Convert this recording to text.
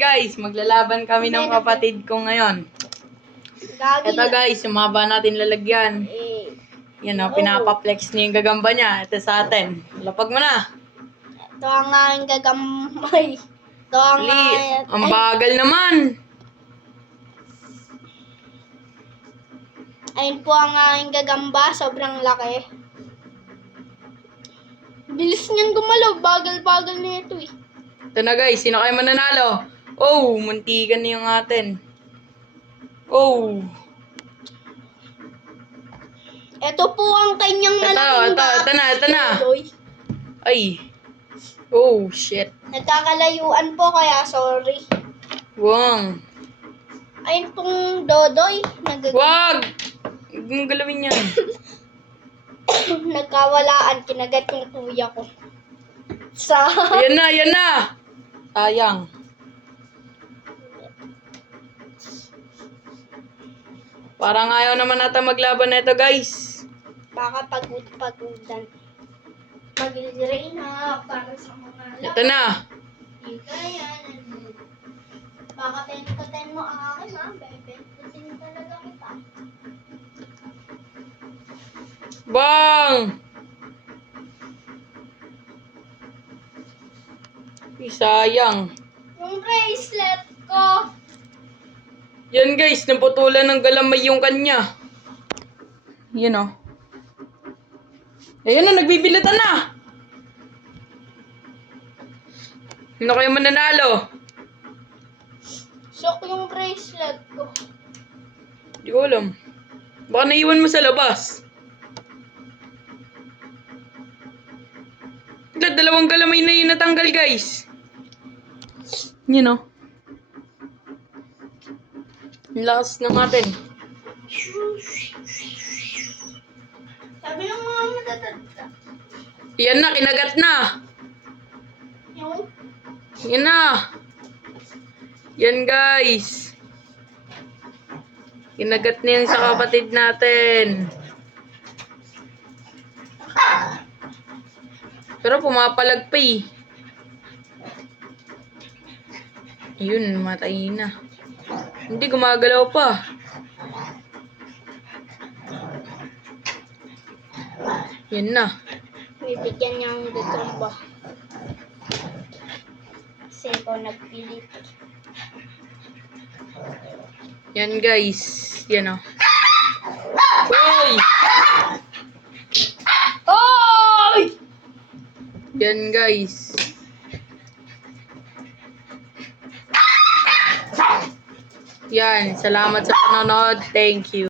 guys, maglalaban kami ng kapatid ko ngayon. Ito guys, yung mahaba natin lalagyan. Yan o, pinapaplex niya yung gagamba niya. Ito sa atin. Lapag mo na. Ito ang aking gagambay. Ito ang Ang bagal naman. Ayun po ang aking gagamba. Sobrang laki. Bilis niyan gumalaw. Bagal-bagal na ito eh. Ito na guys, sino kayo mananalo? Oh, muntikan na yung atin. Oh. Ito po ang kanyang malaking Ito na. Ay. Oh, shit. Nagkakalayuan po kaya sorry. Wang. Ayun pong Dodoy. Wag! Huwag mong galawin yan. Nagkawalaan. Kinagat yung kuya ko. Ayan na. Sayang. Parang ayaw naman nata maglaban na ito, guys. Baka pagod-pagodan. Mag-ilray na para sa mga Ito na. Kaya baka pentutin mo ang akin ha. Pentutin talaga kita. Bang! Sayang. Yung bracelet ko. Yan guys, naputulan ng galamay yung kanya. Yan o. Ayan na, nagbibilatan na. Sino kayo mananalo? Shock yung bracelet ko. Hindi ko alam. Baka naiwan mo sa labas. Dalawang galamay na yun natanggal guys. Yan o. Ang lakas ng atin. Sabi ng mga matatanda. Yan na, kinagat na. Yung Yan na. Yan guys. Kinagat na yan sa kapatid natin. Pero pumapalag pa eh. Yun, matay na. Hindi, gumagalaw pa. Yan na. bibigyan niya ang gutumba. Kasi ikaw nagpilit. Yan guys. Yan o. Hoy! Oy! Yan guys. Yan. Salamat sa panonood. Thank you.